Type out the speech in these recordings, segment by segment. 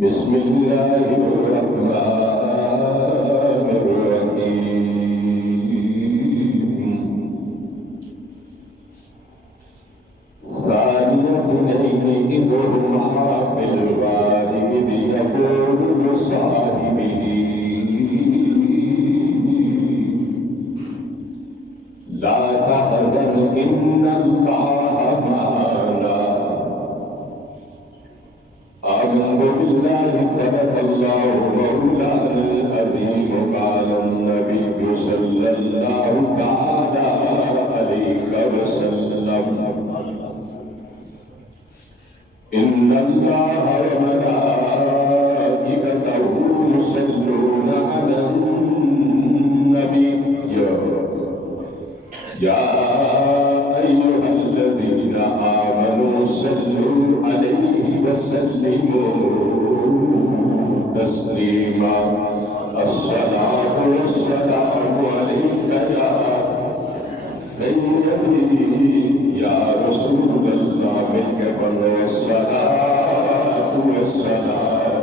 بسم اللہ الرحمن الرحیم ثانی اثنین اذ هما فی الغار اذ یقول لصاحبہ لا تحزن ان اللہ معنا آمنت بالله صدق الله مولانا العظيم قال النبي صلى الله تعالى عليه وسلم إن الله وملائكته يصلون على النبي يا أيها الذين آمنوا صلوا عليه وسلموا تسليما الصلاة والسلام عليك يا سيدي يا رسول الله منك والصلاة والسلام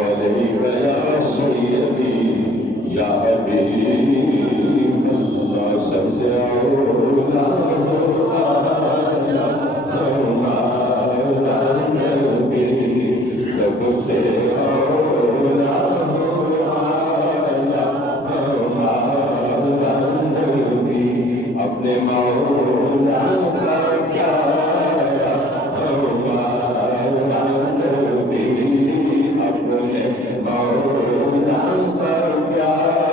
عليك يا سيدي يا حبيب الله سنسعونا سب سے اولا مولا نبی اپنے مولا کا پیارا مولا نبی اپنے مولا کا پیارا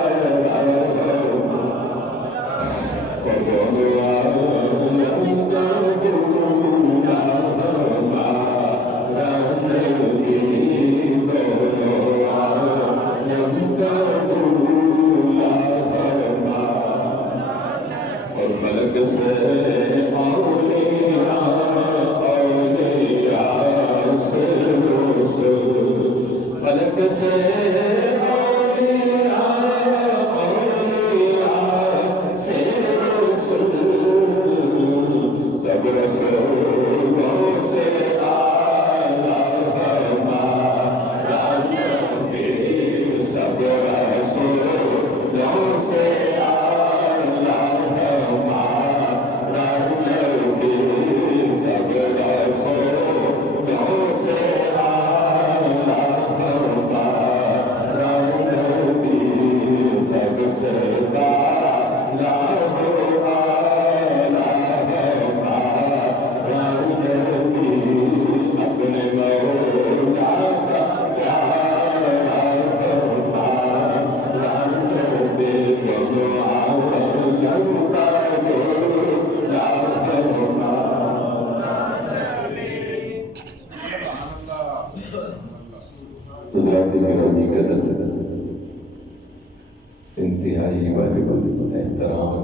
انتہائی واجب احترام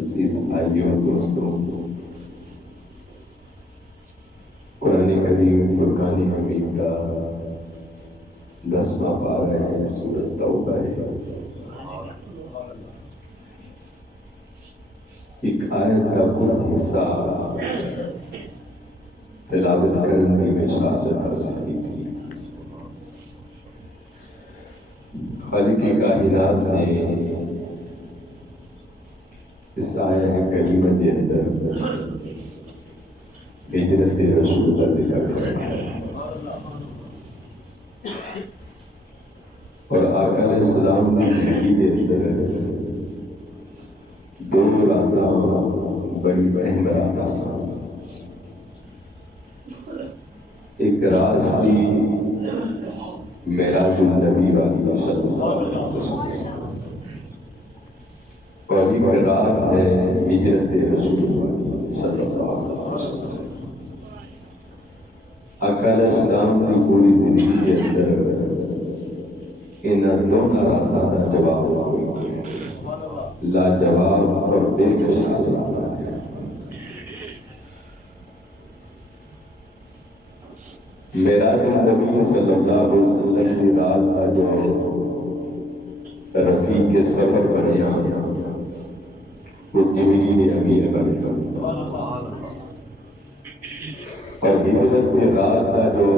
عزیز بھائیوں اور دوستوں، قرآن کریم فرقان حمید کا 10واں پارہ ہے، سورۃ توبہ ہے۔ ایک آیت کا کچھ حصہ تلاوت کرنے میں سعادت حاصل کی تھی۔ خالق کائنات نے اس آیت کریمہ کے اندر ہجرت رسول کا ذکر کیا ہے، اور آقا علیہ السلام کی زندگی کے اندر دو راتاں بڑی بہن راتاں سن۔ ایک رات تھی معراج النبی والی صلی اللہ علیہ وسلم، اور ایک رات ہے ہجرت رسول والی صلی اللہ علیہ وسلم۔ آقا علیہ السلام کی پوری زندگی کے اندر ان دونوں راتوں کا جواب ہوئی ہے، لاجواب اور بے مثال راتاں ہے۔ معراج النبی صلی اللہ علیہ وسلم کی رات کا جو رفیق کے سفر بنیا وہ جبریل امین بن گیا، اور ہجرت کے رات کا جو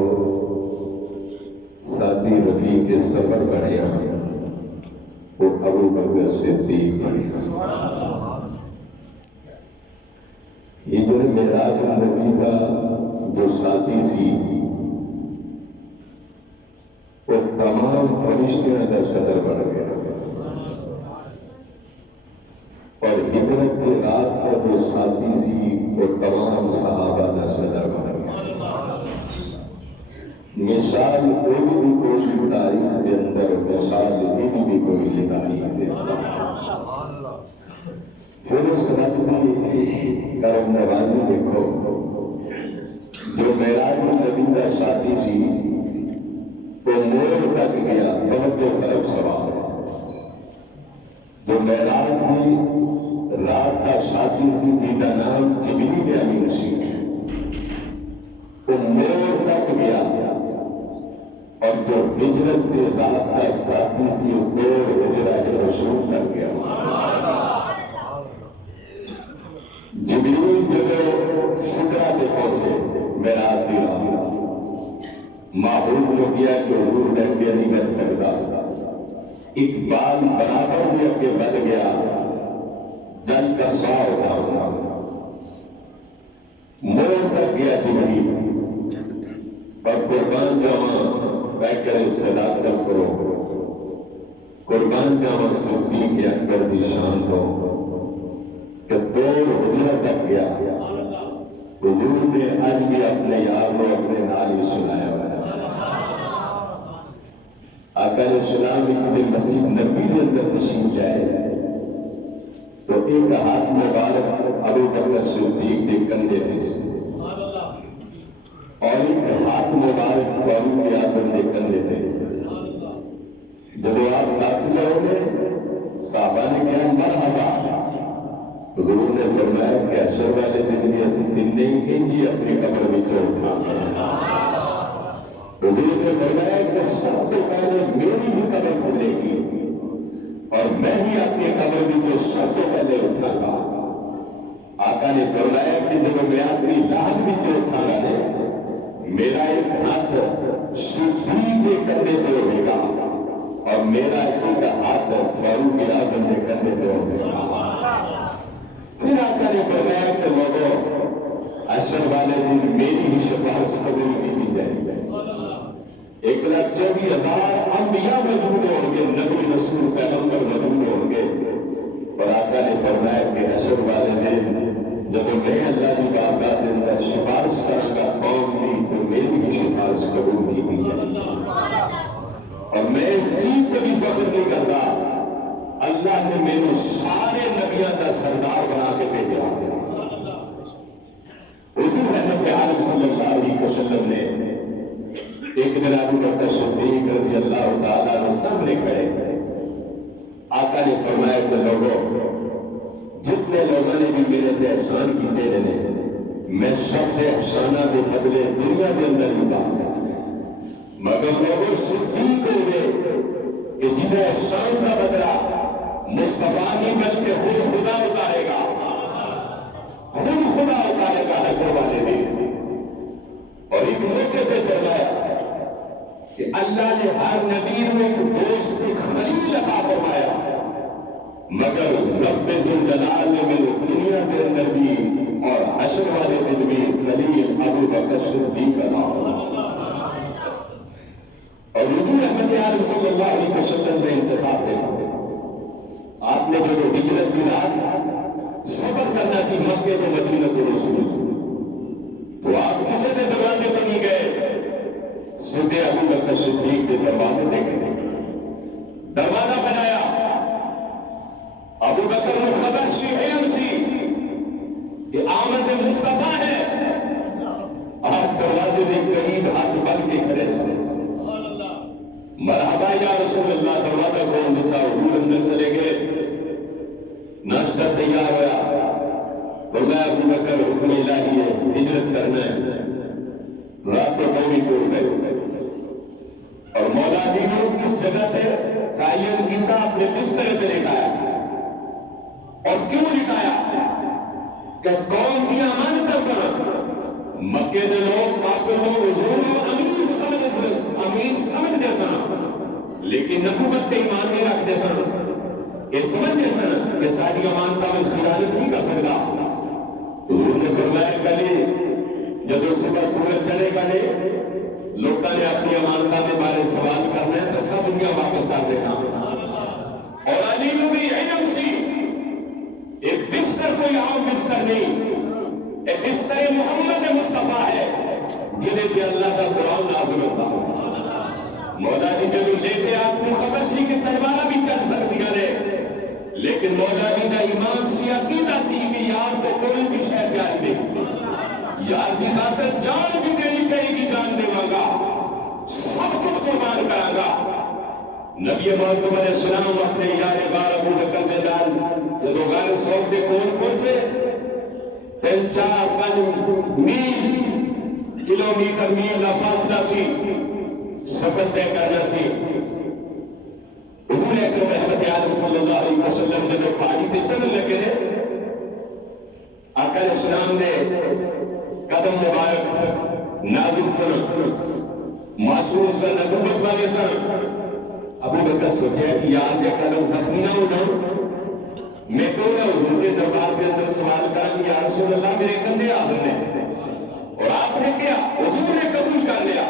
ابو بکر صدیق بنی۔ یہ جو معراج النبی کا جو ساتھی سی وہ تمام فرشتوں کا صدر بن گیا، اور ہجرت کے رات کا جو ساتھی سی وہ تمام صحابہ کا صدر بن گیا۔ مثال کوئی بھی کوئی تاریخ کے اندر مثال بھی کوئی تاریخ کے پھر اس رات میں کرم نوازی دیکھو، جو معراج النبی کا ساتھی سی وہ مور تک گیا، بہت دو طرف سوال ہے۔ جو معراج کی رات کا ساتھی سی جن کا نام جبریل امین سی، وہ مور تک گیا، اور جو ہجرت کے رات کا ساتھی سی وہ دور ہجرت رسول تک گیا۔ جبریل جب سدرا پہ پہنچے معراج کی رات، معبود جو کیا کہ حضور نے اگے نہیں کر سکتا، اقبال برابر بھی اگے بڑھ گیا، جن کا سا اٹھا ہوا، مور تک گیا جبریل، اور قربان جاواں بیٹھ کر صلاۃ کرو، قربان جاواں صدیق کے اکبر کی شان تو کہ دور ہجرت تک گیا۔ حضور نے آج بھی اپنے یار کو اپنے نال ہی سنایا ہوا ہے۔ آقا علیہ السلام ایک دن مسجد نبی کے اندر تشریف جائے تو ایک ہاتھ مبارک ابو بکر صدیق کے کندھے پہ سے، اور ایک ہاتھ مبارک فاروق اعظم کے کندھے پہ۔ جب آپ داخل ہوئے صحابہ نے کیا مرحبا، حضور نے فرمایا کہ حشر والے دن بھی ایسی دن نہیں کہ یہ اپنی قبر میں اٹھا۔ حضور نے فرمایا کہ سب سے پہلے میری ہی قبر کھلے گی، اور میں ہی اپنی قبر میں سب سے پہلے اٹھا گا۔ آقا نے فرمایا کہ جب میں اپنی لحد بھی اٹھا گا نے، میرا ایک ہاتھ صدیق کے کندھے پہ ہوگا، اور میرا ایک ہاتھ فاروق اعظم کے کندھے پہ ہوگا۔ پھر آقا نے فرمایا کہ لوگوں حشر والے دن میری ہی سفارش قبول کی جائے گی۔ 1,24,000 انبیاء موجود ہوں گے، نبی رسول پیغمبر موجود ہوں گے، اور آقا نے فرمایا کہ حشر والے دن جب میں اللہ کی بارگاہ کے اندر سفارش کروں گا قوم کی، تو میری ہی سفارش قبول کی جائے گی۔ اور میں اس چیز پہ بھی فخر نہیں کرتا، اللہ نے میرے سارے نبیوں کا سردار بنا کے بھیجا۔ حضور رحمت عالم صلی اللہ علیہ وسلم نے ایک دن ابو بکر صدیق رضی اللہ تعالیٰ عنہ سامنے کھڑے، آقا نے فرمایا کہ لوگوں جتنے لوگوں نے بھی میرے پہ احسان کیتے ہیں، میں سب کے احسانہ کے بدلے دنیا کے اندر ہی بات ہے، مگر لوگوں صدیق ہوئے کہ جنہیں احسان کا بدلہ مصطفیٰ نہیں بلکہ خود خدا اتارے گا، خود خدا اتارے گا حشر والے دن۔ اور ایک موقع پہ فرمایا کہ اللہ نے ہر نبی کو ایک دوست، ایک خلیل عطا فرمایا، مگر رب ذوالجلال نے میرے دنیا کے اندر بھی اور حشر والے دن بھی خلیل ابو بکر صدیق عطا فرمایا۔ اور حضور رحمت عالم صلی اللہ علیہ وسلم نے انتخاب دیکھا، آپ نے جو ہجرت کی رات سفر کرنا سی مکے تو مدینہ کو رسول، تو آپ کسی نے دروازے پہ نہیں گئے، سیدھے ابو بکر صدیق کے دروازے دیکھے، دروازہ بنایا، ابو بکر کو خبر سی علم سی کہ آمد مصطفیٰ ہے، آپ دروازے کے قریب ہاتھ بن کے کھڑے تھے، مرحبا یا رسول اللہ، دروازہ کھول دیتا، حضور اندر چلے گئے، ناشتہ تیار ہوا، فرمایا ابو بکر حکم الہی ہے، ہجرت کرنا ہے، رات کو قومی ٹور گئے، اور مولا علی نے کس جگہ پہ تعین کیتا، اپنے بستر پہ لٹایا، اور کیوں لٹایا کہ قوم کی امانت سن، مکے دے لوگ کافر لوگ حضور کو امین سمجھتے سن، لیکن نبوت کے ایمان نہیں رکھتے سن، یہ سمجھے سن کہ ساری امانتہ میں خیانت نہیں کر سکتا. حضور نے فرمایا کلی جب صبح سورج چلے گا لوگوں نے اپنی امانتہ کے بارے سوال کرنا ہے تو سب دنیا واپس کر دینا. اور علی میں بھی علم سی ایک بستر کوئی عام بستر نہیں، ایک بستر محمد مصطفیٰ ہے جنہیں کہ اللہ کا قرآن نازل ہوتا. مولا جی جب لیتے آپ کو خبر سی کہ تلواریں بھی چل سکتی ہیں، لیکن مولا جی کا ایمان سی عقیدہ سی کہ یار تو کوئی بھی شے پیار نہیں، یار کی خاطر جان بھی دینی کہیں گی، جان دے گا، سب کچھ قربان کرا گا. نبی معظم علیہ السلام اپنے یار بار ابو بکر دے نال جب غار سوق دے کول پہنچے 3-4 میل کلومیٹر میل کا فاصلہ سی، سفر طے کرنا سی. حضور اکرم حضرت عالم صلی اللہ علیہ وسلم جب پہاڑی پہ چلنے لگے آقا علیہ السلام نے قدم مبارک نازک سن، معصوم سن، نبوت والے سن. ابو بکر سوچا کہ یار یہ قدم زخمی نہ ہونا، میں کہوں گا حضور کے دربار کے اندر سوال کرا کہ یا رسول اللہ میرے کندھے آدھر نے، اور آپ نے کیا؟ حضور نے قبول کر لیا.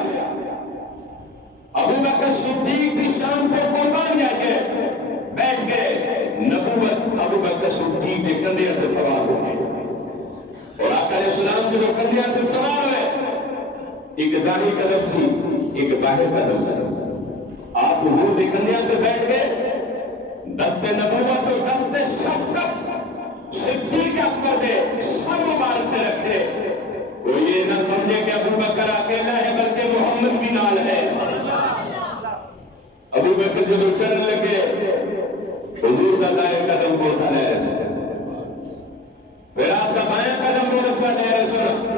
ابو بکر صدیق بھی شام کو قربان جا کے بیٹھ گئے، نبوت ابو بکر صدیق کے کندھے سے سوال ہو گئے. اور آقا علیہ السلام جو کندھے سے سوال ہوئے، ایک داہی قدم سی ایک باہر قدم سی. آپ حضور کے کندھے سے بیٹھ گئے، دست نبوت اور دست شفقت صدیق اکبر دے سر مبارک رکھے. وہ یہ نہ سمجھے کہ ابو بکر اکیلا ہے بلکہ محمد بھی نال ہے. ابو بکر جو چلنے لگے حضور کا دائیں قدم بوسا لے رہے سن، پھر آپ کا بائیں قدم بوسا لے رہے سن.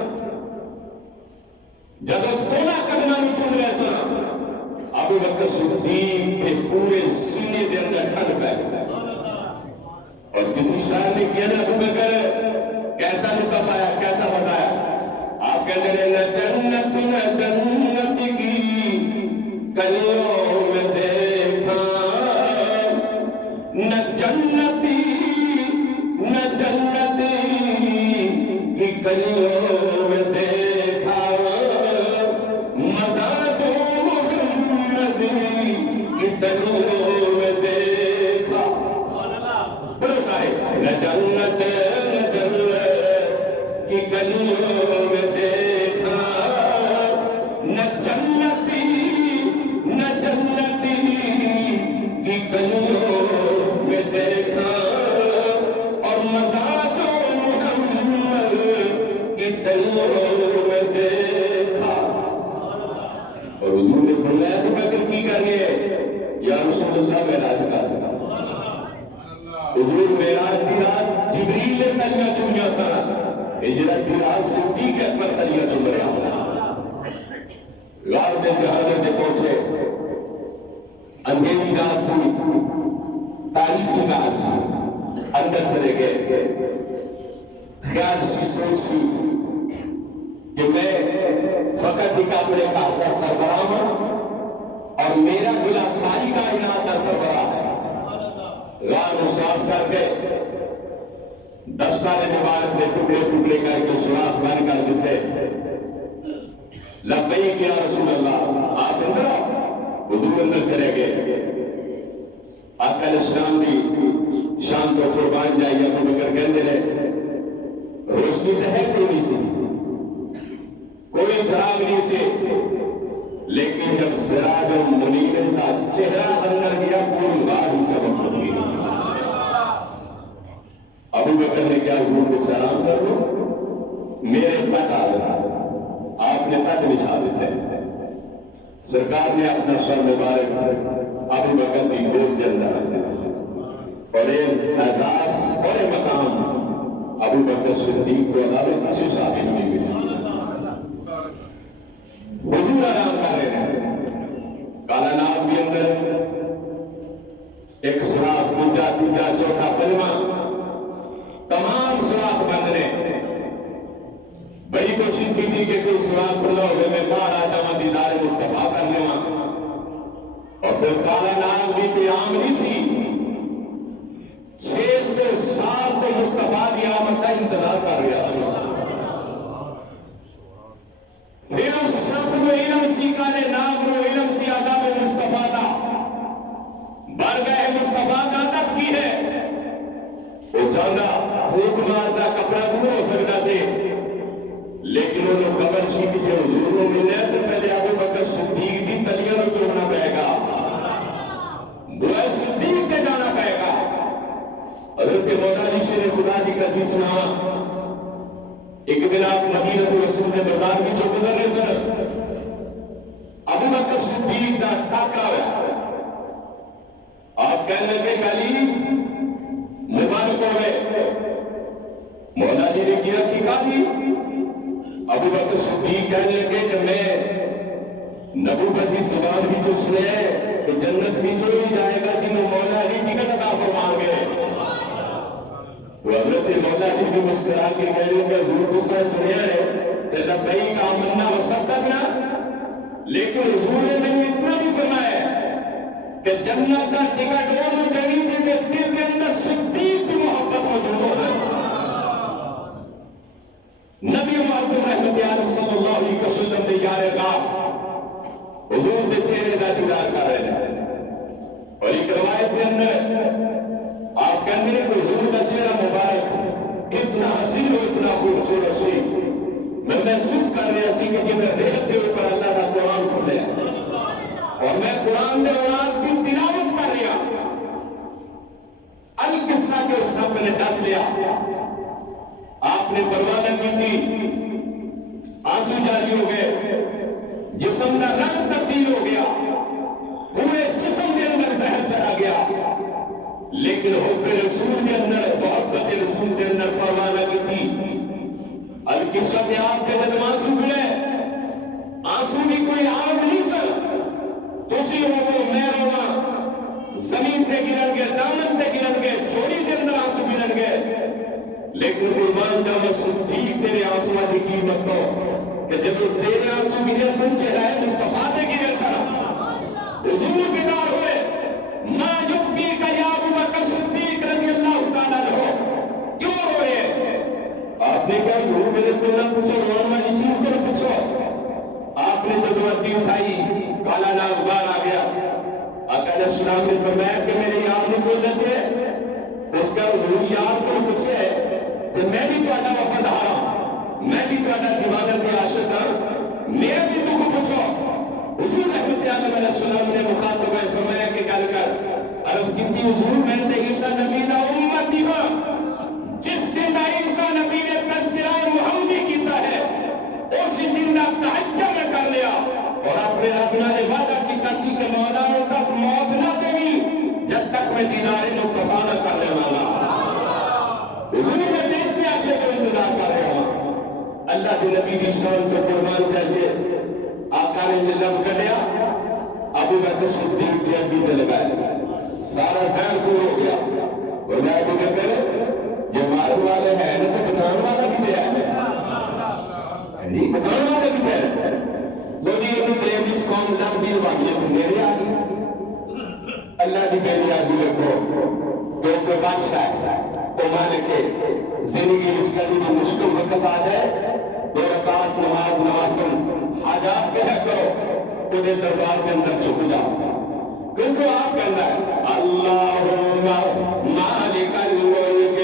جب دونوں قدموں میں چن رہے سن، ابو بکر صدیق کے پورے سینے کے اندر ٹھنڈ پہ گئی. اور کسی شاعر نے کیا نا ابو بکر کیسا لطف آیا، کیسا بتایا. آپ کہتے ہیں نہ جنت کی کلیوں میں دیکھا، نہ جنتی کی کلیوں میں دیکھا، مزہ جو محمد کی کلیوں میں دیکھا. بڑے سارے نہ جنت کی کلیوں میں دیکھا، نہ جنتی کی کلیوں میں دیکھا، اور مزاج محمد کی کلیوں میں دیکھا. اور حضور نے فرمایا کہ بکر کی کریے یا رسول اللہ معراج کا. حضور معراج کی رات جبریل نے تلیاں چومیاں سارا، ہجرت کی رات صدیق اکبر تلیاں چم رہا. غار میں جہاں میں پہنچے، اندھیری رات سی، تاریخی رات سی، اندر چلے گئے. خیال سی، سوچ سی کہ میں فقط ایک اپنے کام کا سربراہ ہوں اور میرا گلا ساری کائنات کا سربراہ ہے. غار کو صاف کر کے دستار مبارک نے ٹکڑے ٹکڑے کر کے سوراخ بند کر دیتے. لبیک یا رسول اللہ، آپ اندر آؤ. حضور اندر چلے گئے. آقا علیہ السلام بھی شام کو قربان جائے ابو بکر کہتے رہے روشنی تو ہے کوئی نہیں سی، کوئی چراغ نہیں سے، لیکن جب سراج منیر کا چہرہ اندر گیا پوری غار ہی چمک گئی. ابو بکر نے کیا حضور کو سلام کر دو، میرے پت آ گیا. آپ نے پت بچھا دیتے. سرکار نے اپنا سر مبارک ابو بکر کی گود کے اندر رکھ دیا اور ایک اعزاز اور ایک مقام ابو بکر صدیق کو عدالت کسی ثابت نہیں ہوئی. حضور آرام کر رہے ہیں. کالا نام کے اندر ایک سوراخ، دوجا تیجا چوتھا پنجواں، تمام سوراخ بند نے. بڑی کوشش کی تھی کہ کوئی سوراخ کھلا ہوئے میں باہر آ جاؤں دیدار مصطفیٰ کر لوں. اور پھر کالا نام بھی کوئی عام نہیں سی، کالے نام رو علم سی آداب مصطفیٰ دا بارگاہ مصطفیٰ کا ادب کی ہے وہ چاہنا بھوک مارتا کپڑا دور ہو سکتا سے لیکن انہوں خبر سی کہ جو حضوروں ملے تو پہلے ابو بکر صدیق کی تلیاں رو چھوڑنا پڑے گا وہ صدیق کے جانا پڑے گا حضرت مولا علی شیر خدا جی کا جسنا ایک دن آپ مدینہ رسول نے بردار کی جو گزر رہے سر ابو بکر صدیق کا ٹاکرا ہوا آپ کہنے لگے علی مبارک ہو گئے مولا جی نے کیا کہ کہا ابو بکر صدیق کہنے لگے کہ میں نبوت کی زبان بھی جو سنے کہ جنت بھی جو ہی جائے گا جنہوں مولا علی ٹکٹ عطا فرمان گے تو حضرت مولا علی بھی مسکرا کے کہنے لگے حضور کو سنیا ہے کہ لبیک آمنا وصدقنا لیکن حضور نے میں نے اتنا بھی فرمایا کہ جنت کا ٹکٹ وہ مجھے کہ دل کے اندر صدیق کی محبت موجود ہو ہے نبی معظم رحمت عالم صلی اللہ علیہ وسلم نے یار گاہ حضور کے چہرے کا دیدار کر رہے ہیں اور ایک روایت کے اندر آپ کہتے ہیں کہ حضور کا چہرہ مبارک اتنا حسین و اتنا خوبصورت سی میں محسوس کر رہا سی کہ میں ریت کے اوپر اللہ کا قرآن کھلے اور میں قرآن کے اولاد کی تلاوت کر رہا القصہ کے اس سب میں نے دس لیا آپ نے پروانہ کی تھی آنسو جاری ہو گئے جسم کا رنگ تبدیل ہو گیا پورے جسم کے اندر زہر چلا گیا لیکن حب رسول کے اندر محبت رسول کے اندر پروانہ کی تھی القصہ کے آپ کے جب آنسو گرے آنسو بھی کوئی عام نہیں سر تسی رو میں روا زمین پہ گرن گئے دامن پہ گرن گئے چوری کے اندر آنسو گرن گئے لیکن قربان جاوہ صدیق تیرے آنسو کی قیمت تو کہ جب تیرے آنسو گرے سن چہرہ مصطفیٰ تے گرے سر حضور بیدار ہوئے ما یبکی کا یا ابو بکر صدیق رضی اللہ تعالیٰ عنہ کیوں روئے آپ نے کہا یوں میرے کو نہ پوچھو روان والی چیز کو پوچھو آپ نے جب وردی اٹھائی کالا ناغبار آ گیا آقا علیہ السلام نے فرمایا کہ میرے یار نے کوئی نسے اس کا حضور یار کو پوچھے کہ میں بھی تو آنا وفادار ہوں میں بھی تو آنا دیوانہ کی عاشق ہوں میرے بھی تو کو پوچھو حضور رحمت علیہ السلام نے مخاطب ہے فرمایا کہ گل کر عرض کی حضور میں تے عیسیٰ نبی نہ امتی ہوں جس دن عیسیٰ نبی نے تذکرہ محمدی کیتا ہے اسی دن نہ تحجہ میں کر لیا اور اپنے ربنا نے وعدہ کی کسی کے مولا تک موت نہ دے گی جب تک میں دیدار مصطفیٰ نہ کرنے والا حضور نے دیکھتے ایسے کو انتظار کر رہے ہوں اللہ کے نبی کی شان کو قربان کریے آقا نے لب کٹیا ابو بکر صدیق کی ابھی نے لگائے سارا خیر دور ہو گیا اور میں ابو بکر یہ مارن والے ہیں نہ تو بچان والا بھی دیا ہے نہیں بچان والا بھی دیا ہے لوگی انہوں نے بیچ قوم لب دیل باقی ہے میرے آگی اللہ دی بے نیازی رکھو تو کوئی بادشاہ ہے تو مالک ہے زندگی اس کا جو مشکل وقت آ جائے دو رکعت نماز نوافل حاجات کہہ کرو انہیں دربار کے اندر چھپ جاؤ کیونکہ آپ کہنا ہے اللہم مالک الملک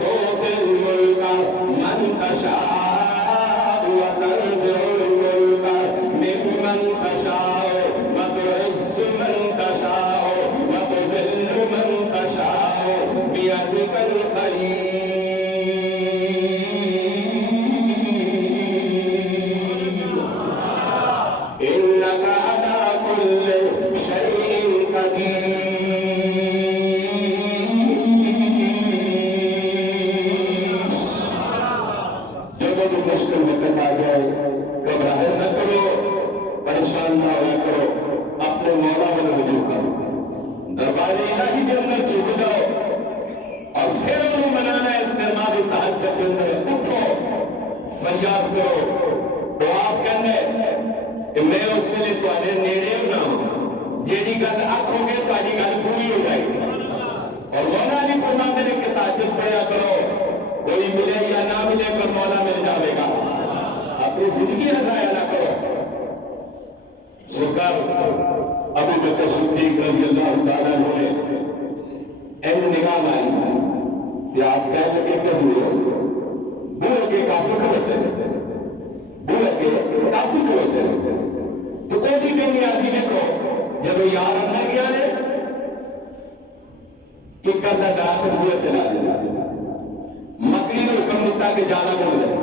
توت الملک من تشاء وتنزع الملک ممن تشاء وتعز من تشاء وتذل من تشاء بیدک الخیر سرکار ابو بکر صدیق رضی اللہ تعالیٰ عنہ نے این نگاہ ماری کہ آپ کہنے لگے کذور ہو بولے کے کافر ہوتے ہیں بولے کے کافر ہوتے ہیں تو کوئی بھی کہیں آدھی نے کو جب یار اللہ گیا نے کہ کرنا ڈاکر بولے چلا دینا مکڑی نے حکم دیتا کہ جانا بول لے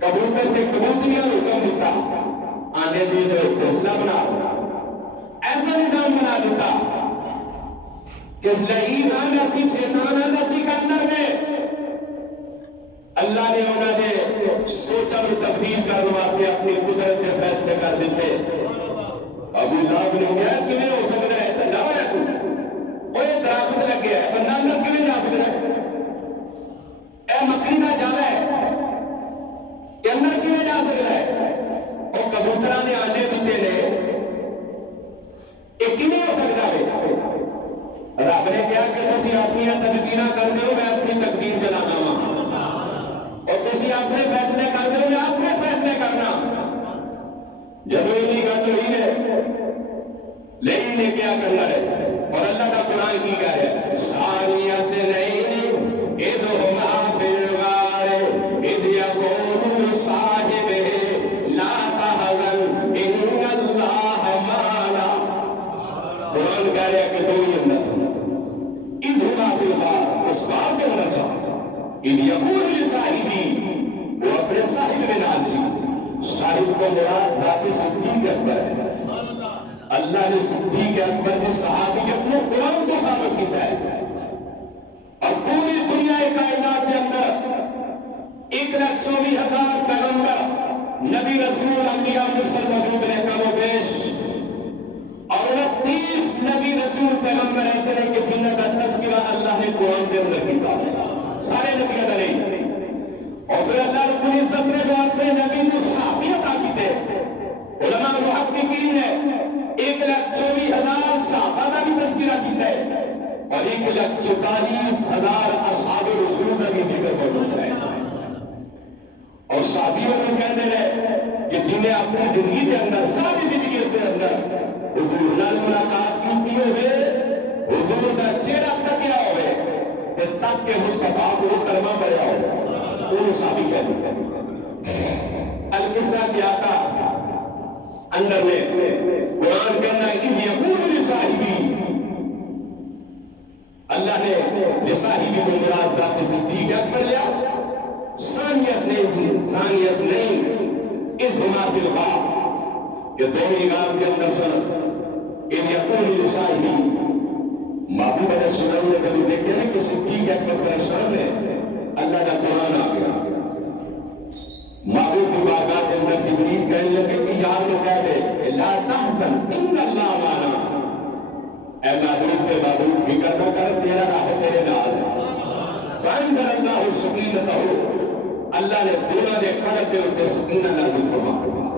کبوتر کے کبوتریاں نے حکم دیتا آنے دیے جو گھونسلہ بنا ایسا نظام بنا دیتا کہ لئین آنا سی شیطان آنا سی کا اندر میں اللہ نے انہوں نے سوچا میں تبدیل کروا کے اپنی قدرت کے فیصلے کر دیتے ابو لہب نے کہا کہ میں ہو سکتا ہے چلا ہوا ہے تو وہ یہ درخت لگ گیا ہے بندہ اندر کیوں جا سکتا ہے اے مکڑی کا جانا ہے یہ اندر کیوں جا سکتا ہے وہ کبوترہ نے آنے دیتے نے یہ کیوں ہو سکتا ہے رب نے کہا کہ تسی اپنی تدبیرہ کر دو میں اپنی تقدیر جلانا ہوں اور تسی اپنے فیصلے کر دو میں اپنے فیصلے کرنا جب انہی کا تو ہی ہے لیکن نے کیا کرنا ہے اور اللہ کا قرآن کی کہا ہے ثانیہ سے نہیں اذہما فی الغار اذ یقول لصاحبہ لا تحزن ان اللہ معنا قرآن کہہ رہا ہے کہ دو ہی اندر سن اذہما فی الغار اس غار کے اندر سن اذ یقول لصاحبہ وہ اپنے صاحب میں نازی صاحب کو مراد ذات صدیق اکبر ہے اللہ نے صدیق اکبر کے صحابی کے اپنے قرآن کو ثابت کیتا ہے اور پوری دنیا کائنات کے اندر 1,24,000 پیغمبر نبی رسول انبیاء مرسل موجود نے کم و بیش اور 29 نبی رسول پیغمبر ایسے ہیں کہ جنہ کا تذکرہ اللہ نے قرآن کے اندر کیتا سارے نبی ادا نہیں اور پھر اللہ رب العزت نے جو اپنے نبی کو صحابیت آتی تھے علماء محققین نے 1,24,000 صحابہ کا بھی تذکرہ کیتا ہے اور 1,44,000 اصحاب رسول کا بھی ذکر موجود ہے اور صحابیوں نے کہنے رہے کہ جنہیں اپنی زندگی کے اندر ساری زندگی کے اندر حضور نال ملاقات کی ہوئے حضور کا چہرہ تکیا ہوئے کہ تک کہ مصطفیٰ کو کلمہ پڑھا ہو وہ صحابی کہتے ہیں القصہ کی آقا اندر میں قرآن کہنا ہے کہ یقول لصاحبی اللہ نے لصاحبی کو مراد ذات صدیق اکبر لیا ثانیس نہیں اذہما فی الغار کہ دو نگام کے اندر سن ان یقول لصاحبی محبوب علیہ السلام نے کبھی دیکھے نا کہ صدیق اکبر کا شان ہے اللہ کا قرآن آ گیا محبوب کی بارگاہ کے اندر جبریل کہنے لگے کہ یار نے کہہ دے لا تحزن ان اللہ معنا اے محبوب کے محبوب فکر نہ کر تیرا راہ تیرے نال فانزل اللہ سکینتہ اللہ نے دونوں نے قلب کے اوپر سکینہ نازل فرمایا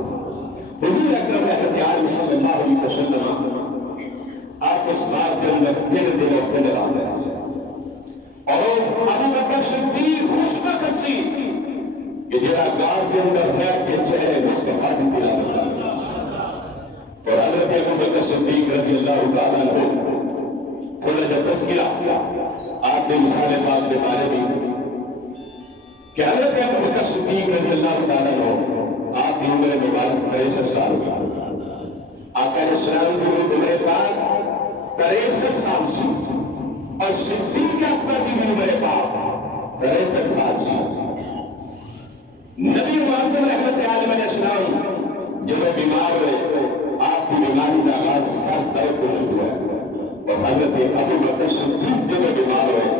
حضور اکرم علیہ صلی اللہ علیہ وسلم آپ اس بات کے اندر پھر دلوں پہ لگا دیں اور ابو بکر صدیق خوش بخشی کہ جڑا غار کے اندر بیٹھ کے چہرے مصطفیٰ کی تلاوت کرتا اور حضرت ابو بکر صدیق رضی اللہ تعالیٰ عنہ تھوڑا جب تذکرہ آپ نے مثال پاک کے بارے میں کہ حضرت ابو بکر صدیق رضی اللہ تعالیٰ عنہ آپ کی عمر مبارک 63 سال ہوئی آقا علیہ السلام کی عمر پاک 63 سال سی اور صدیق اکبر کی بھی عمر پاک 63 سال سی نبی معظم رحمت عالم علیہ السلام جب وہ بیمار ہوئے آپ کی بیماری کا آغاز سر درد کو شروع ہے اور حضرت ابو بکر صدیق جب وہ بیمار ہوئے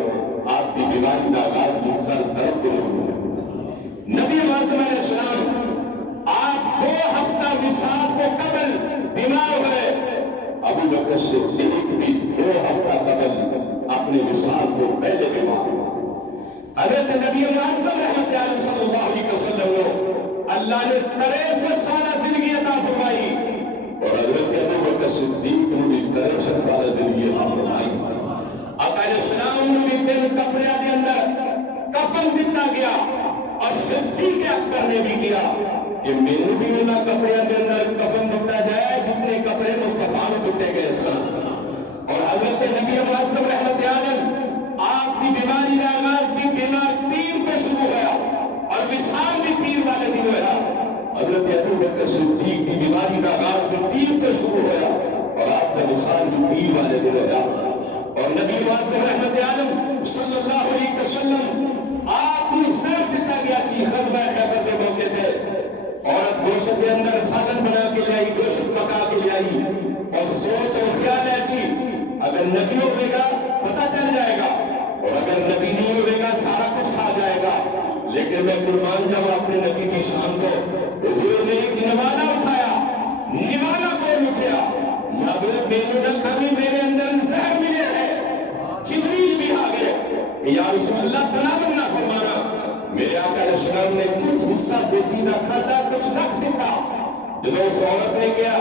آپ کی بیماری کا آغاز بھی سر درد کو شروع ہے نبی معظم علیہ السلام آپ 2 ہفتہ وصال کے قبل بیمار ہوئے ابو بکر صدیق بھی 2 ہفتہ قبل اپنے وصال کو پہلے بیمار ہوئے حضرت نبی معظم رحمت عالم صلی اللہ علیہ وسلم کو اللہ نے 63 سالہ زندگی عطا فرمائی اور حضرت ابو بکر صدیق نے بھی 63 سالہ زندگی عطا فرمائی آقا علیہ السلام نے بھی 3 کپڑے کے اندر کفن دیتا گیا اور صدیق اکبر نے بیماری کا آغاز بھی پیر تو شروع ہوا اور آپ کا وصال بھی پیر والے دن ہوا اور نبی واضح رحمت عالم صلی اللہ علیہ وسلم آپ کو زہر دیتا گیا سی غزوہ خیبر کے موقع پہ عورت گوشت کے اندر سالن بنا کے لائی گوشت پکا کے لائی اور سوچ اور خیال ایسی اگر نبی ہوئے گا پتہ چل جائے گا اور اگر نبی نہیں ہوئے گا سارا کچھ کھا جائے گا لیکن میں قربان جاؤں اپنے نبی کی شان کو حضور نے ایک نوالہ اٹھایا نوالہ کون اٹھیا محبوب میرے نہ کبھی میرے اندر زہر ملے ہے جبریل بھی آ گئے یا رسول اللہ تناول نہ فرمانا میرے آقا علیہ السلام نے کچھ حصہ دیتی نہ کھاتا کچھ رکھ دیتا جب اس عورت نے کیا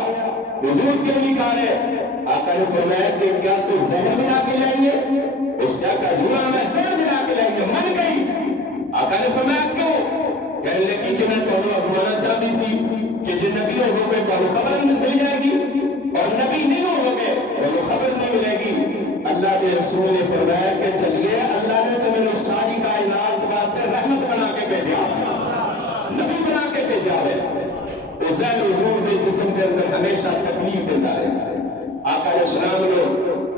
حضور کیوں نہیں کھا رہے آقا نے فرمایا کہ کیا تو زہر ملا کے لائیں گے اس نے کہا حضور میں زہر ملا کے لائیں گے من گئی آقا نے فرمایا کیوں کہنے لگی کہ میں تو فرمانا چاہتی سی کہ جن نبی ہو گئے تو خبر مل جائے گی اور نبی نہیں ہو گئے تو خبر نہیں ملے گی اللہ کے رسول نے فرمایا کہ چلیے اللہ نے تمہیں ساری کائنات باتیں رحمت بنا کے بھیجا نبی بنا کے بھیجا ہے تو زہر حضور کے جسم کے اندر ہمیشہ تکلیف دیتا ہے آقا علیہ السلام نے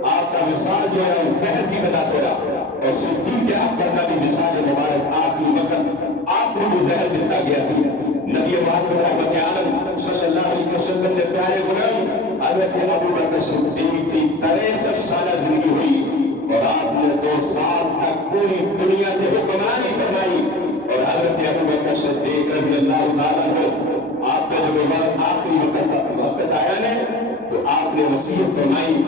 آپ کا مثال جو ہے زہر کی بنا توڑا اور صدیق کے اکبر کا بھی مثال مبارک آخری وقت آپ کو بھی زہر دیتا گیا سی نبی معظم رحمت عالم صلی اللہ علیہ وسلم نے پیارے غلام حضرت ابو بکر صدیق کی 63 سالہ زندگی ہوئی اور آپ نے 2 سال تک پوری دنیا کے حکمرانی فرمائی اور حضرت ابو بکر صدیق رضی اللہ تعالیٰ کو آپ کا جب آخری وقت آیا نے تو آپ نے وصیت فرمائی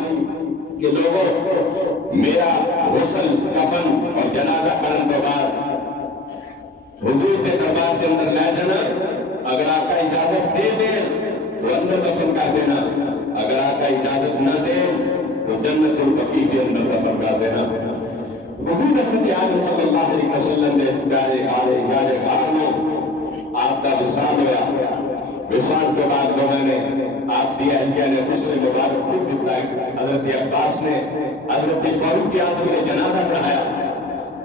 کہ لوگوں میرا غسل کفن اور جنازہ کرنے کے بعد حضور کے دربار کے اندر لے جانا اگر آقا اجازت دے دے تو اندر دفن کر دینا اگر آقا اجازت نہ دے تو جنت البقیع کے اندر دفن کر دینا حضور رحمت عالم صلی اللہ علیہ وسلم نے اس گارے غار میں آپ کا وصال ہوا وصال کے بعد لوگوں نے آپ کی اہلیہ نے غسل مبارک خود بتائی حضرت عباس نے حضرت فاروق اعظم نے جنازہ پڑھایا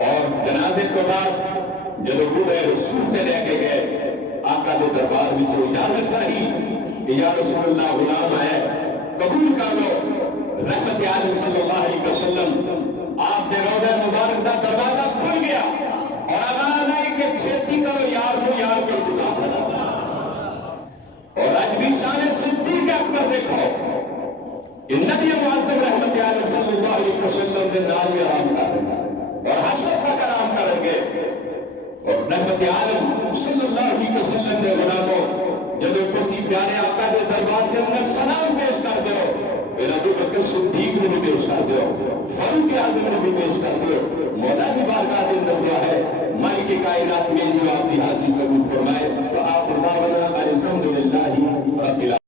اور جنازے کے بعد جب روح رسول میں رہ کے گئے آقا کے دربار میں جو اجازت چاہی کہ یا رسول اللہ غلام ہے قبول کر لو رحمت عالم صلی اللہ علیہ وسلم آپ نے روضہ مبارک کا دروازہ کھل گیا اور آواز آئی کہ چھیتی کرو یار کو یار کو گزار اور آج بھی شان صدیق اکبر دیکھو کہ نبی معظم رحمت عالم صلی اللہ علیہ وسلم نے نال میں آرام کر اور حشر کا کلام کریں گے اور رحمت عالم صلی اللہ علیہ وسلم نے غلاموں جب کسی پیارے آقا کے دربار کے اندر سلام پیش کر دو پھر ابو بکر صدیق نے بھی پیش کر دو فاروق اعظم نے بھی پیش کر دو مولا کی بارگاہ کے اندر دعا ہے مالک کائنات میں جو آپ کی حاضری قبول فرمائے تو آپ دعوانا الحمدللہ